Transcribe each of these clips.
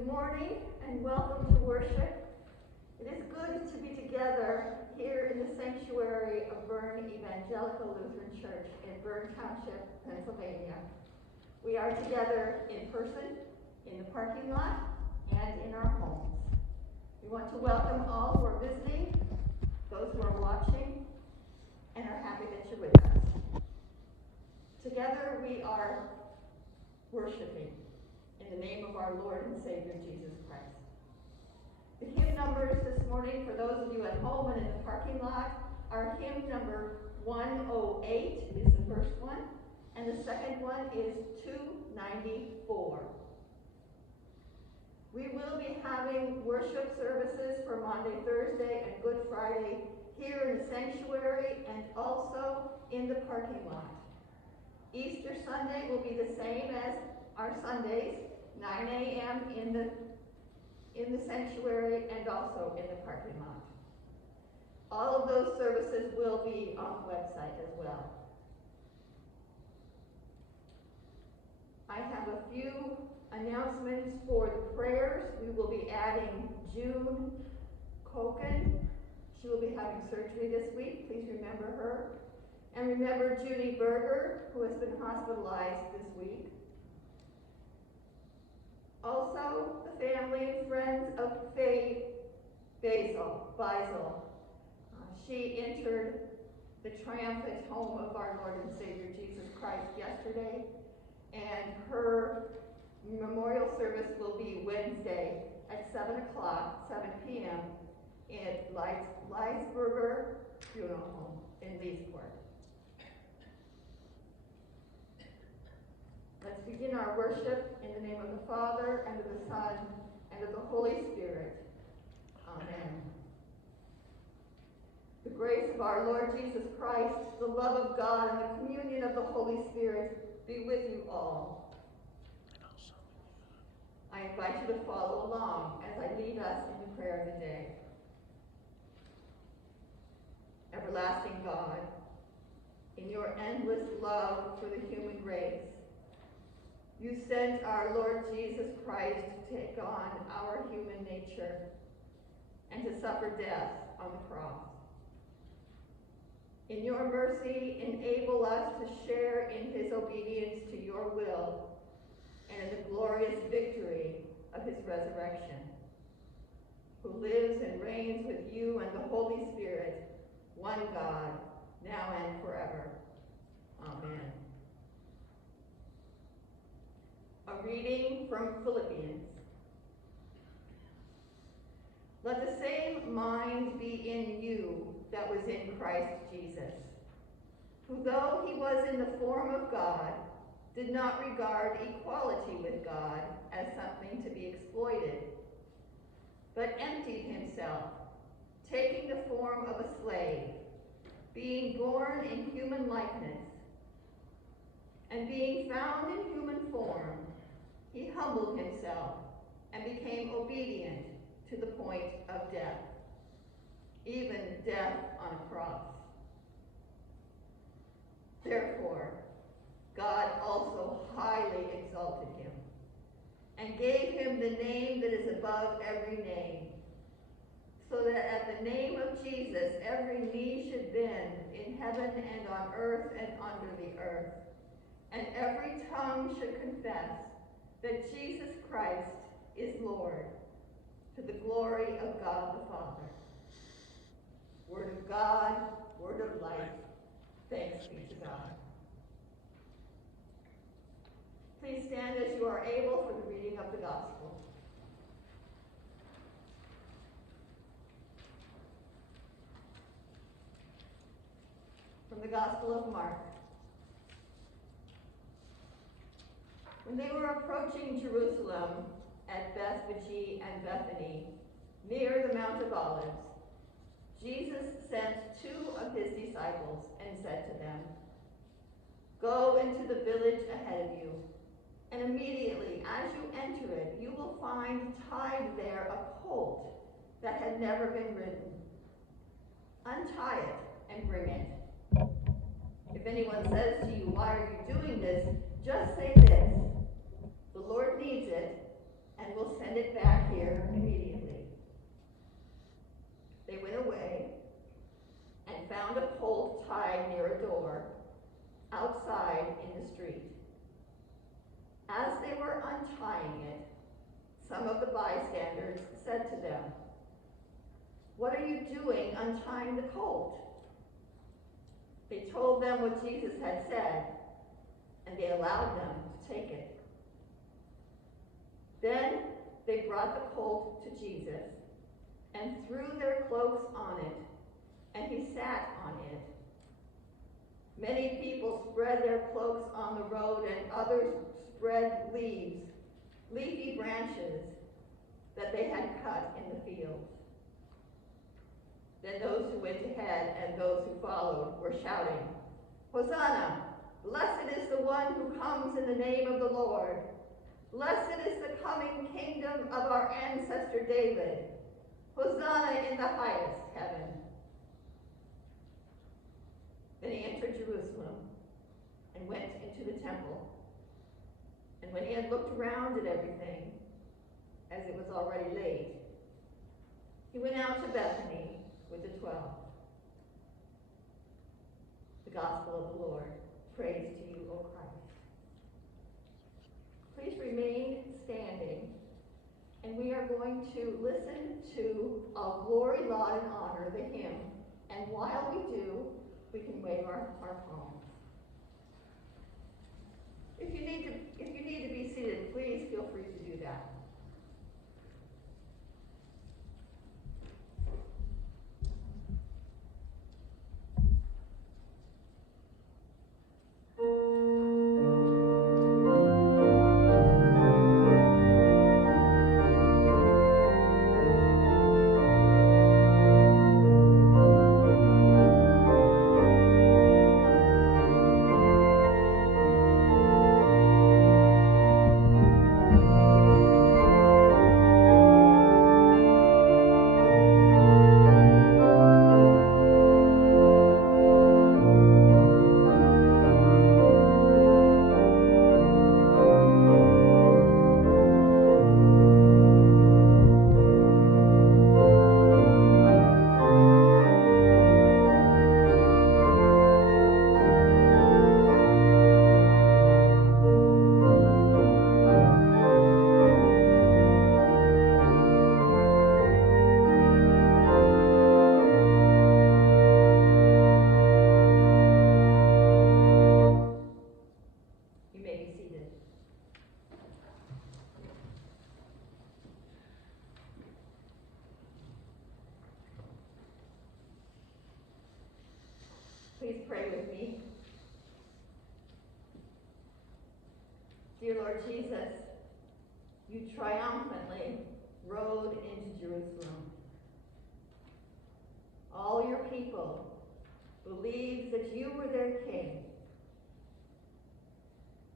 Good morning and welcome to worship. It is good to be together here in the sanctuary of Bern Evangelical Lutheran Church in Bern Township, Pennsylvania. We are together in person, in the parking lot, and in our homes. We want to welcome all who are visiting, those who are watching, and are happy that you're with us. Together we are worshiping in the name of our Lord and Savior, Jesus Christ. The hymn numbers this morning, for those of you at home and in the parking lot, are hymn number 108 is the first one, and the second one is 294. We will be having worship services for Maundy, Thursday, and Good Friday here in the sanctuary and also in the parking lot. Easter Sunday will be the same as our Sundays, 9 a.m. in the sanctuary and also in the parking lot. All of those services will be on the website as well. I have a few announcements for the prayers. We will be adding June Koken. She will be having surgery this week. Please remember her. And remember Judy Berger, who has been hospitalized this week. Also, the family and friends of Faye Beisel. She entered the triumphant home of our Lord and Savior Jesus Christ yesterday, and her memorial service will be Wednesday at 7 p.m. at Leisberger Funeral Home in Leesport. Let's begin our worship in the name of the Father, and of the Son, and of the Holy Spirit. Amen. The grace of our Lord Jesus Christ, the love of God, and the communion of the Holy Spirit be with you all. I invite you to follow along as I lead us in the prayer of the day. Everlasting God, in your endless love for the human race, you sent our Lord Jesus Christ to take on our human nature and to suffer death on the cross. In your mercy, enable us to share in his obedience to your will and in the glorious victory of his resurrection, who lives and reigns with you and the Holy Spirit, one God, now and forever. Amen. A reading from Philippians. Let the same mind be in you that was in Christ Jesus, who though he was in the form of God, did not regard equality with God as something to be exploited, but emptied himself, taking the form of a slave, being born in human likeness, and being found in human form, he humbled himself and became obedient to the point of death, even death on a cross. Therefore, God also highly exalted him and gave him the name that is above every name, so that at the name of Jesus every knee should bend in heaven and on earth and under the earth, and every tongue should confess that Jesus Christ is Lord, to the glory of God the Father. Word of God, word of life, thanks be to God. Please stand as you are able for the reading of the gospel. From the Gospel of Mark. When they were approaching Jerusalem at Bethphage and Bethany, near the Mount of Olives, Jesus sent two of his disciples and said to them, "Go into the village ahead of you, and immediately as you enter it, you will find tied there a colt that had never been ridden. Untie it and bring it. If anyone says to you, 'Why are you doing this?' just say this, 'The Lord needs it and will send send it back here immediately. They went away and found a colt tied near a door outside in the street. As they were untying it, some of the bystanders said to them, "What are you doing untying the colt?" They told them what Jesus had said, and they allowed them to take it. Then they brought the colt to Jesus and threw their cloaks on it, and he sat on it. Many people spread their cloaks on the road, and others spread leafy branches that they had cut in the fields. Then those who went ahead and those who followed were shouting, "Hosanna! Blessed is the one who comes in the name of the Lord. Blessed is the coming kingdom of our ancestor David. Hosanna in the highest heaven." Then he entered Jerusalem and went into the temple. And when he had looked around at everything, as it was already late, he went out to Bethany with the 12. The Gospel of the Lord. Praise to you, O Christ. Please remain standing, and we are going to listen to "A Glory, Laud, and Honor," the hymn. And while we do, we can wave our palms. If you need to be seated, please feel free to do that. Please pray with me. Dear Lord Jesus, you triumphantly rode into Jerusalem. All your people believed that you were their king.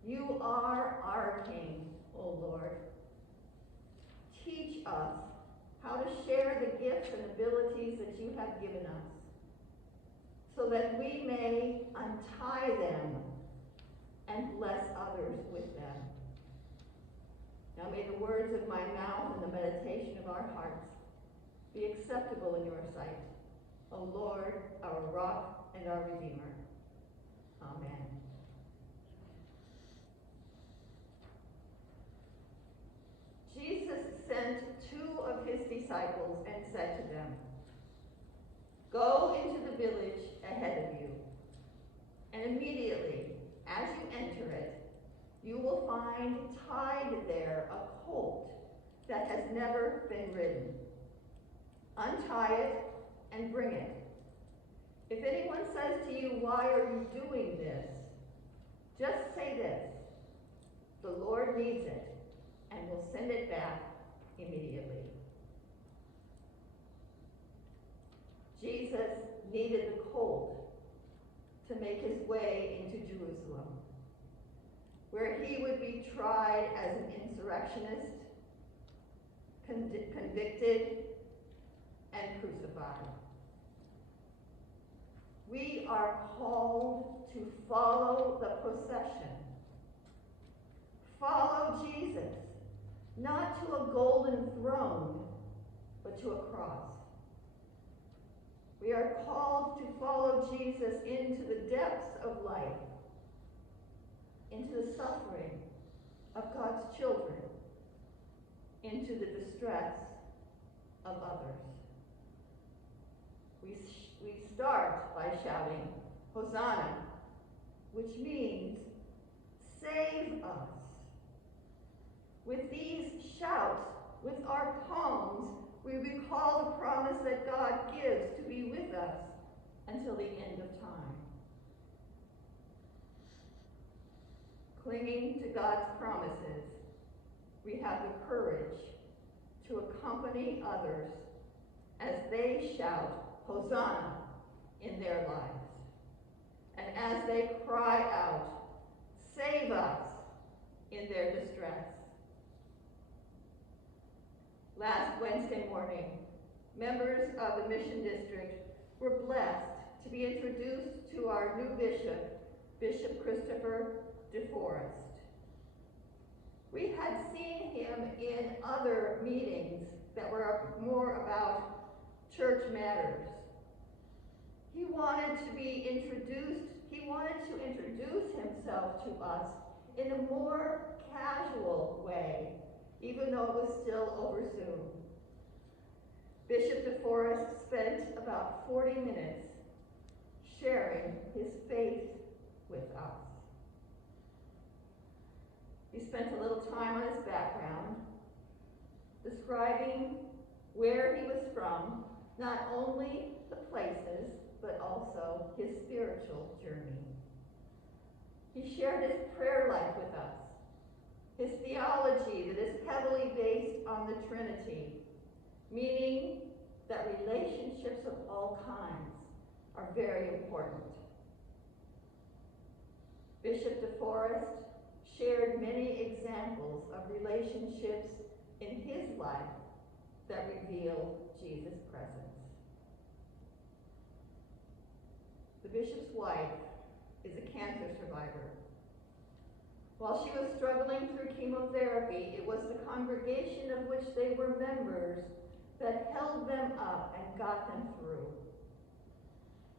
You are our King, O Lord. Teach us how to share the gifts and abilities that you have given us, so that we may untie them and bless others with them. Now may the words of my mouth and the meditation of our hearts be acceptable in your sight, O Lord, our rock and our Redeemer. Amen. Jesus sent 2 of his disciples and said to them, "Go into the village ahead of you, and immediately, as you enter it, you will find tied there a colt that has never been ridden. Untie it and bring it. If anyone says to you, 'Why are you doing this?' just say this, 'The Lord needs it, and will send it back immediately.'" Jesus needed the colt to make his way into Jerusalem, where he would be tried as an insurrectionist, convicted, and crucified. We are called to follow the procession. Follow Jesus not to a golden throne, but to a cross. We are called to follow Jesus into the depths of life, into the suffering of God's children, into the distress of others. We start by shouting, Hosanna, which means, save us. With these shouts, with our palms, we recall the promise that God gives to be with us until the end of time. Clinging to God's promises, we have the courage to accompany others as they shout Hosanna in their lives, and as they cry out, save us in their distress. Last Wednesday morning, members of the Mission District were blessed to be introduced to our new bishop, Bishop Christopher DeForest. We had seen him in other meetings that were more about church matters. He wanted to introduce himself to us in a more casual way, even though it was still over Zoom. Bishop DeForest spent about 40 minutes sharing his faith with us. He spent a little time on his background, describing where he was from, not only the places, but also his spiritual journey. He shared his prayer life with us, his theology that is heavily based on the Trinity, meaning that relationships of all kinds are very important. Bishop DeForest shared many examples of relationships in his life that reveal Jesus' presence. The bishop's wife is a cancer survivor. While she was struggling through chemotherapy, it was the congregation of which they were members that held them up and got them through.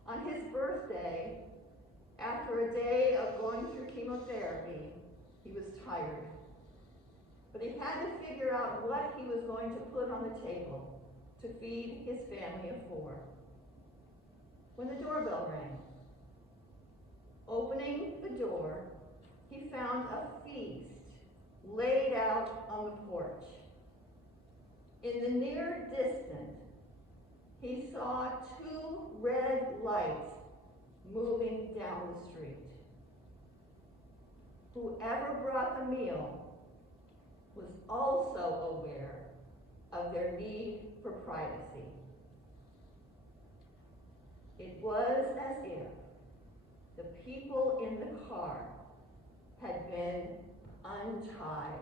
On his birthday, after a day of going through chemotherapy, he was tired. But he had to figure out what he was going to put on the table to feed his family of 4. When the doorbell rang, opening the door, he found a feast laid out on the porch. In the near distance, he saw 2 red lights moving down the street. Whoever brought the meal was also aware of their need for privacy. It was as if the people in the car had been untied.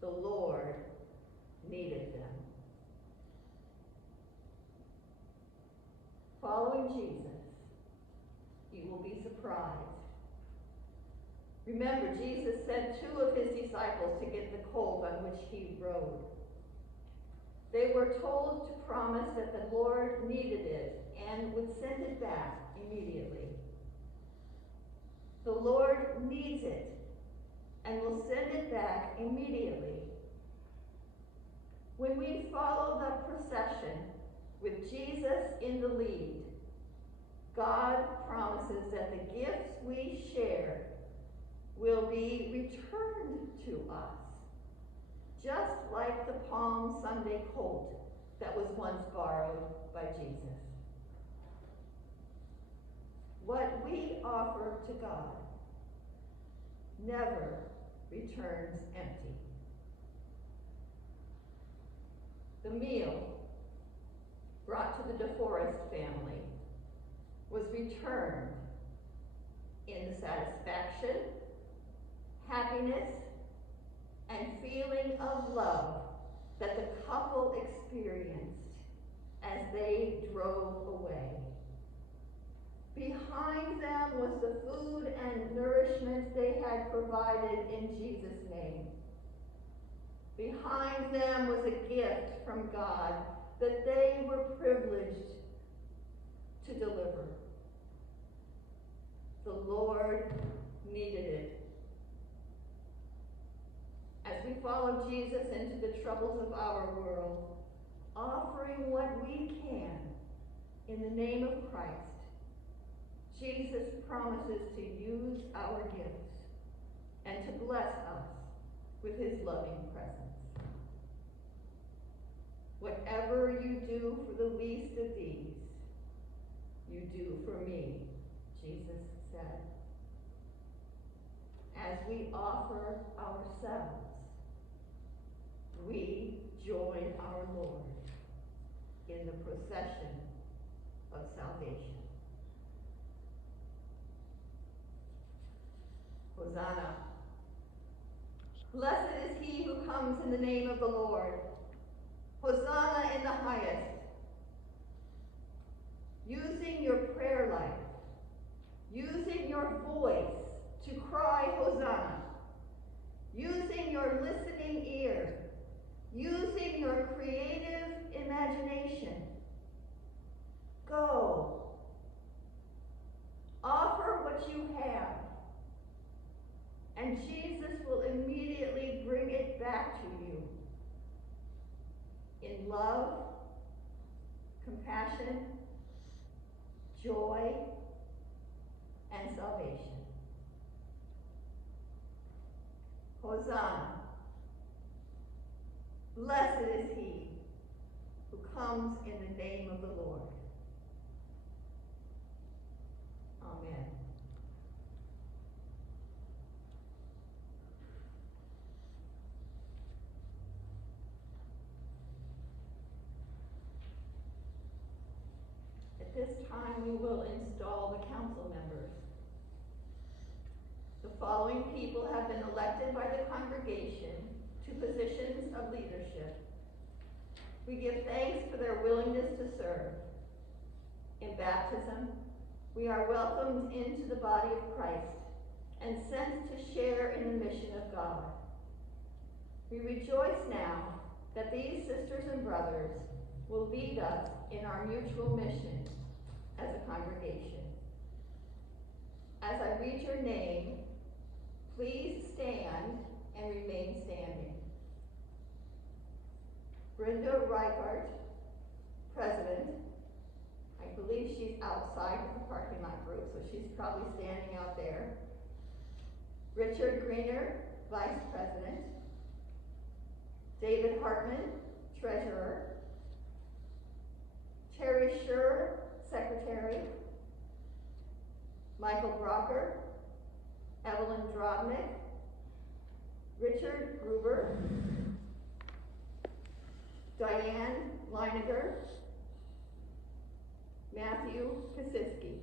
The Lord needed them. Following Jesus, you will be surprised. Remember, Jesus sent 2 of his disciples to get the colt on which he rode. They were told to promise that the Lord needed it and would send it back immediately. The Lord needs it and will send it back immediately. When we follow the procession with Jesus in the lead, God promises that the gifts we share will be returned to us, just like the Palm Sunday colt that was once borrowed by Jesus. What we offer to God never returns empty. The meal brought to the DeForest family was returned in the satisfaction, happiness, and feeling of love that the couple experienced as they drove away. Behind them was the food and nourishment they had provided in Jesus' name. Behind them was a gift from God that they were privileged to deliver. The Lord needed it. As we follow Jesus into the troubles of our world, offering what we can in the name of Christ, Jesus promises to use our gifts and to bless us with his loving presence. Whatever you do for the least of these, you do for me, Jesus said. As we offer ourselves, we join our Lord in the procession of salvation. Hosanna. Blessed is he who comes in the name of the Lord. Hosanna in the highest. Using your prayer life, using your voice to cry Hosanna, using your listening ear, using your creative imagination. Go. Offer what you have, and Jesus will immediately bring it back to you in love, compassion, joy, and salvation. Hosanna. Blessed is he who comes in the name of the Lord. Amen. At this time, we will install the council members. The following people have been elected by the congregation to positions of leadership. We give thanks for their willingness to serve. In baptism, we are welcomed into the body of Christ and sent to share in the mission of God. We rejoice now that these sisters and brothers will lead us in our mutual mission as a congregation. As I read your name, please stand and remain standing. Brenda Reichart, President. I believe she's outside of the parking lot group, so she's probably standing out there. Richard Greener, Vice President. David Hartman, Treasurer. Terry Schur, Secretary. Michael Brocker, Evelyn Drobnik, Richard Gruber, Diane Leininger, Matthew Kasiski.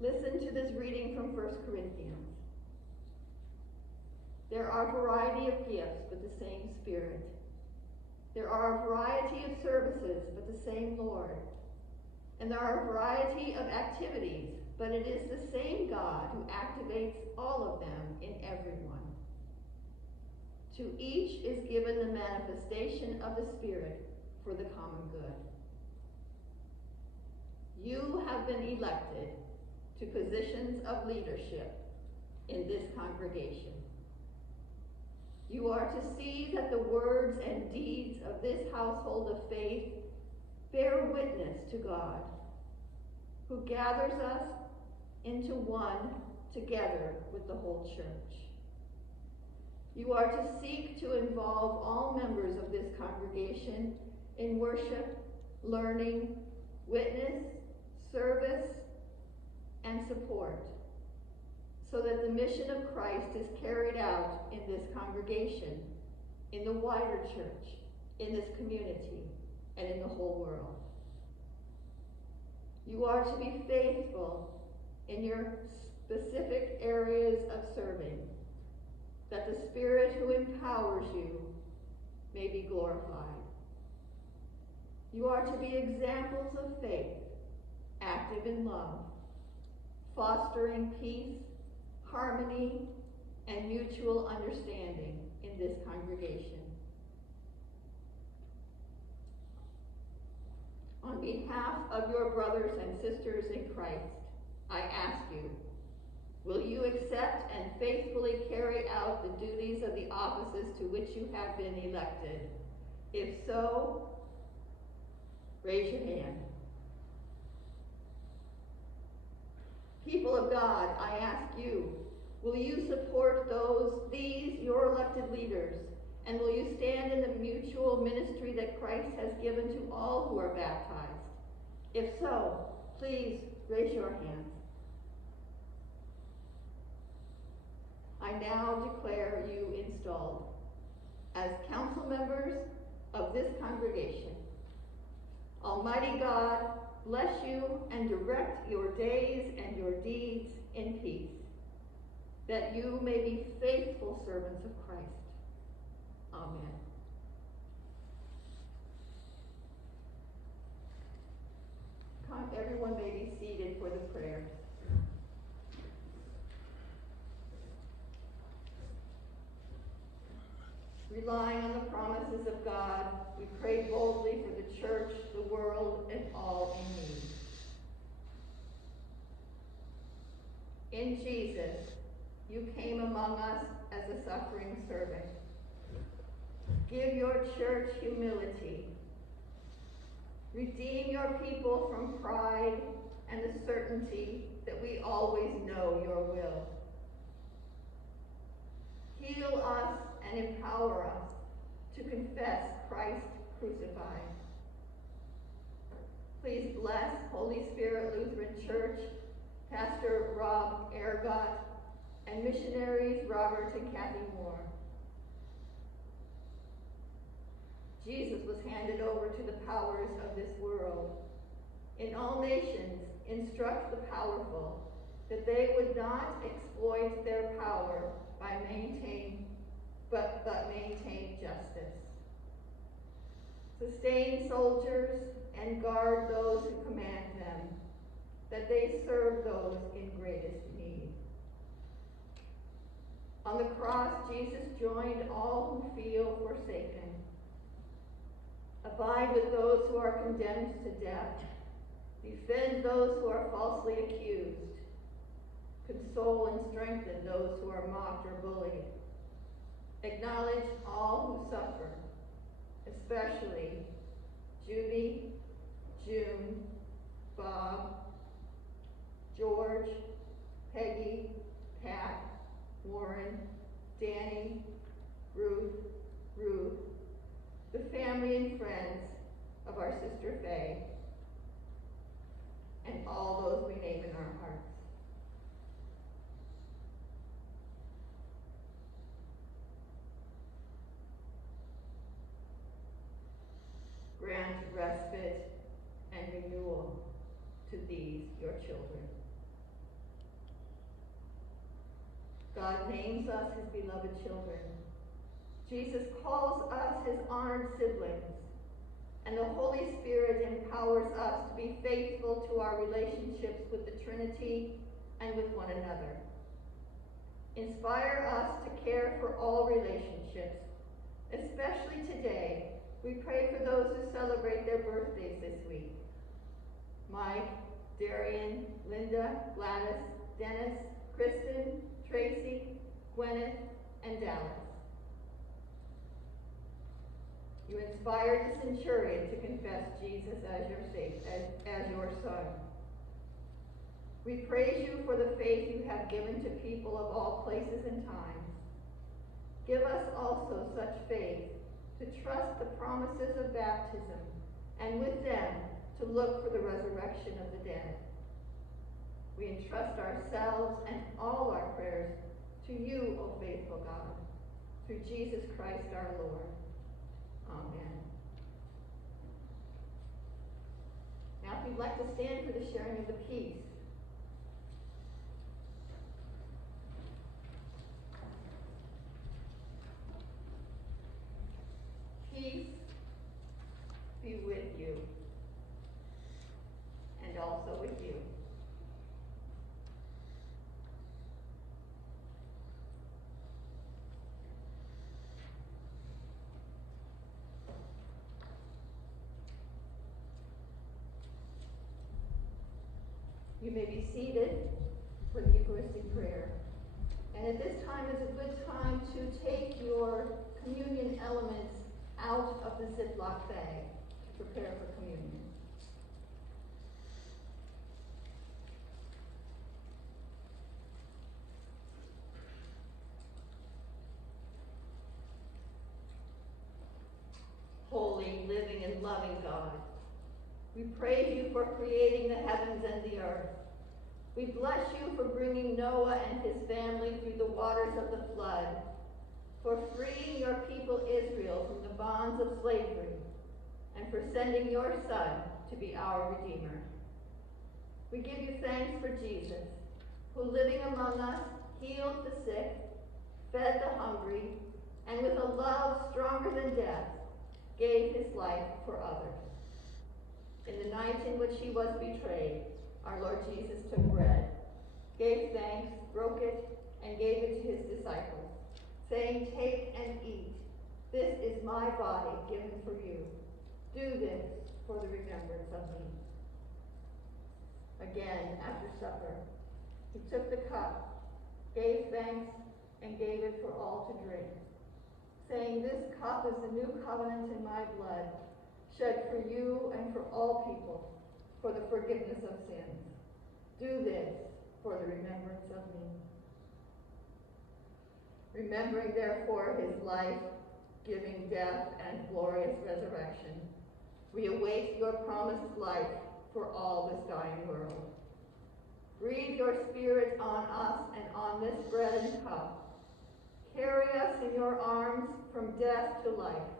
Listen to this reading from 1 Corinthians. There are a variety of gifts, but the same Spirit. There are a variety of services, but the same Lord. And there are a variety of activities, but it is the same God who activates all of them in everyone. To each is given the manifestation of the Spirit for the common good. You have been elected to positions of leadership in this congregation. You are to see that the words and deeds of this household of faith bear witness to God, who gathers us into one together with the whole church. You are to seek to involve all members of this congregation in worship, learning, witness, service, and support, so that the mission of Christ is carried out in this congregation, in the wider church, in this community, and in the whole world. You are to be faithful in your specific areas of serving, that the Spirit who empowers you may be glorified. You are to be examples of faith, active in love, fostering peace, harmony, and mutual understanding in this congregation. On behalf of your brothers and sisters in Christ, I ask you, will you accept and faithfully carry out the duties of the offices to which you have been elected? If so, raise your hand. People of God, I ask you, will you support these your elected leaders, and will you stand in the mutual ministry that Christ has given to all who are baptized? If so, please raise your hands. I now declare you installed as council members of this congregation. Almighty God, bless you and direct your days and your deeds in peace, that you may be faithful servants of Christ. Amen. Come, everyone may be seated for the prayers. Relying on the promises of God, we pray boldly for the church, the world, and all in need. In Jesus, you came among us as a suffering servant. Give your church humility. Redeem your people from pride and the certainty that we always know your will. Heal us and empower us to confess Christ crucified. Please bless Holy Spirit Lutheran Church, Pastor Rob Ergott, and missionaries Robert and Kathy Moore. Jesus was handed over to the powers of this world. In all nations, instruct the powerful that they would not exploit their power but maintain justice. Sustain soldiers and guard those who command them, that they serve those in greatest need. On the cross, Jesus joined all who feel forsaken. Abide with those who are condemned to death. Defend those who are falsely accused. Console and strengthen those who are mocked or bullied. Acknowledge all who suffer, especially Judy, June, Bob, George, Peggy, Pat, Warren, Danny, Ruth, the family and friends of our sister Faye, and all those we name in our hearts. Grant respite and renewal to these your children. God names us his beloved children. Jesus calls us his honored siblings, and the Holy Spirit empowers us to be faithful to our relationships with the Trinity and with one another. Inspire us to care for all relationships, especially today. We pray for those who celebrate their birthdays this week. Mike, Darian, Linda, Gladys, Dennis, Kristen, Tracy, Gwyneth, and Dallas. You inspired the centurion to confess Jesus as your Savior, as your Son. We praise you for the faith you have given to people of all places and times. Give us also such faith to trust the promises of baptism, and with them to look for the resurrection of the dead. We entrust ourselves and all our prayers to you, O faithful God, through Jesus Christ our Lord. Amen. Now, if you'd like to stand for the sharing of the peace. Peace be with you. You may be seated for the Eucharistic prayer. And at this time is a good time to take your communion elements out of the Ziploc bag to prepare for communion. Holy, living, and loving God, we praise you for creating the heavens and the earth. We bless you for bringing Noah and his family through the waters of the flood, for freeing your people Israel from the bonds of slavery, and for sending your Son to be our Redeemer. We give you thanks for Jesus, who living among us healed the sick, fed the hungry, and with a love stronger than death, gave his life for others. In the night in which he was betrayed, our Lord Jesus took bread, gave thanks, broke it, and gave it to his disciples, saying, "Take and eat. This is my body given for you. Do this for the remembrance of me." Again, after supper, he took the cup, gave thanks, and gave it for all to drink, saying, "This cup is the new covenant in my blood, shed for you and for all people, for the forgiveness of sins. Do this for the remembrance of me." Remembering, therefore, his life-giving death and glorious resurrection, we await your promised life for all this dying world. Breathe your Spirit on us and on this bread and cup. Carry us in your arms from death to life,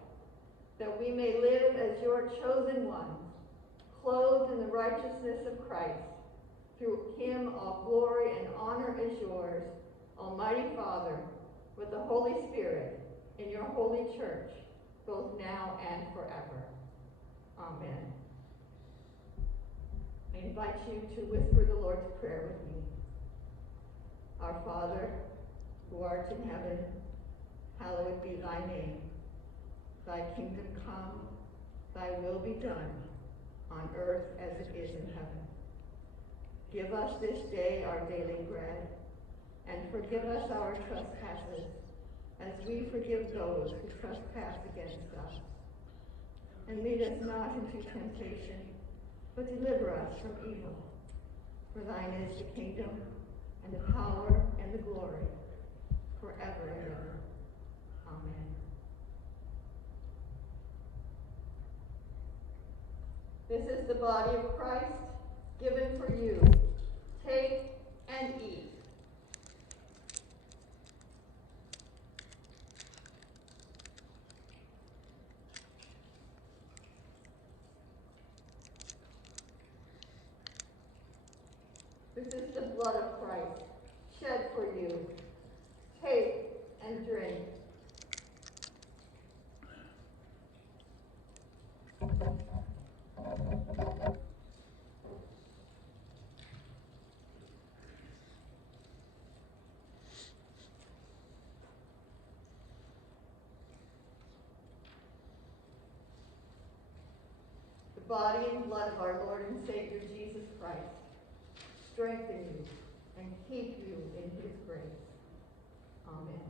that we may live as your chosen ones, clothed in the righteousness of Christ. Through him all glory and honor is yours, Almighty Father, with the Holy Spirit, in your holy church, both now and forever. Amen. I invite you to whisper the Lord's Prayer with me. Our Father, who art in heaven, hallowed be thy name. Thy kingdom come, thy will be done, on earth as it is in heaven. Give us this day our daily bread, and forgive us our trespasses, as we forgive those who trespass against us. And lead us not into temptation, but deliver us from evil. For thine is the kingdom, and the power, and the glory, forever and ever. Amen. This is the body of Christ, given for you. Take and eat. This is the blood of Christ, shed for you. Take and drink. The body and blood of our Lord and Savior Jesus Christ strengthen you and keep you in his grace. Amen.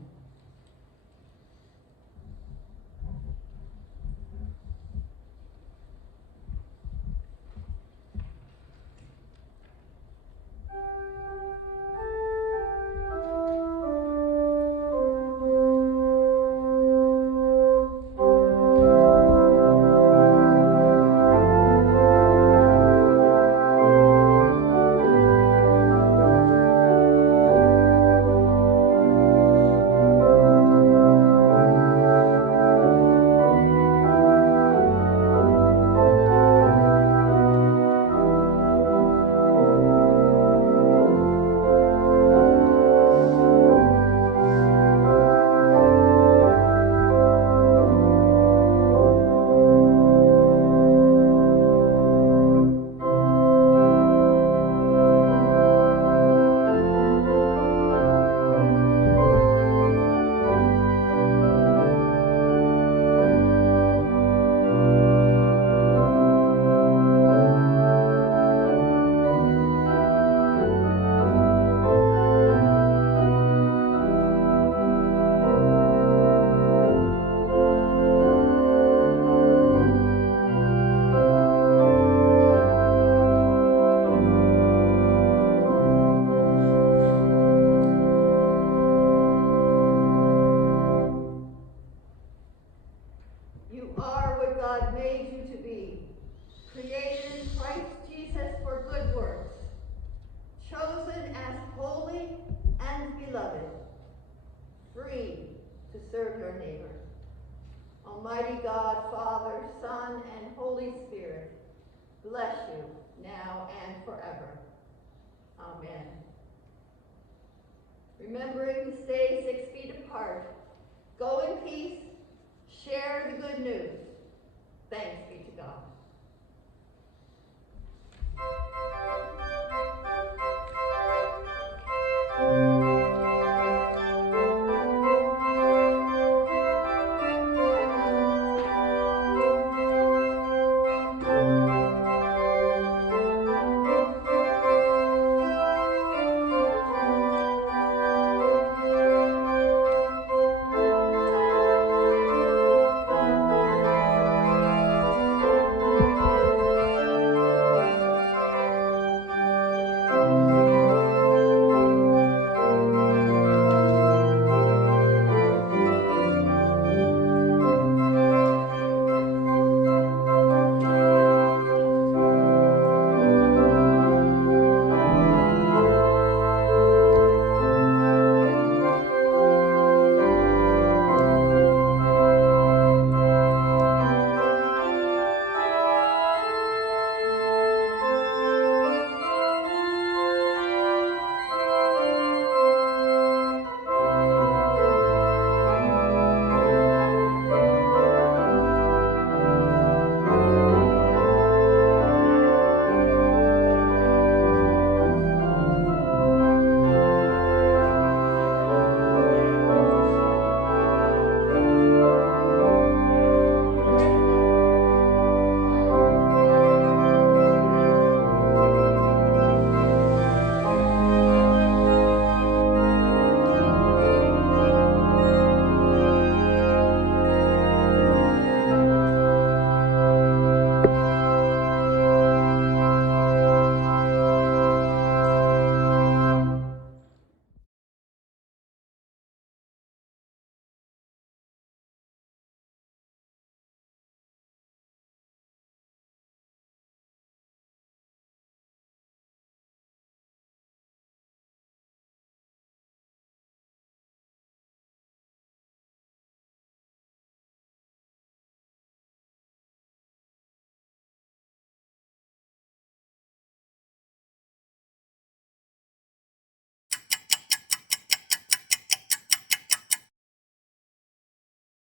You are what God made you to be, created in Christ Jesus for good works, chosen as holy and beloved, free to serve your neighbor. Almighty God, Father, Son, and Holy Spirit, bless you now and forever. Amen. Remembering to stay 6 feet apart, go in peace, share the good news.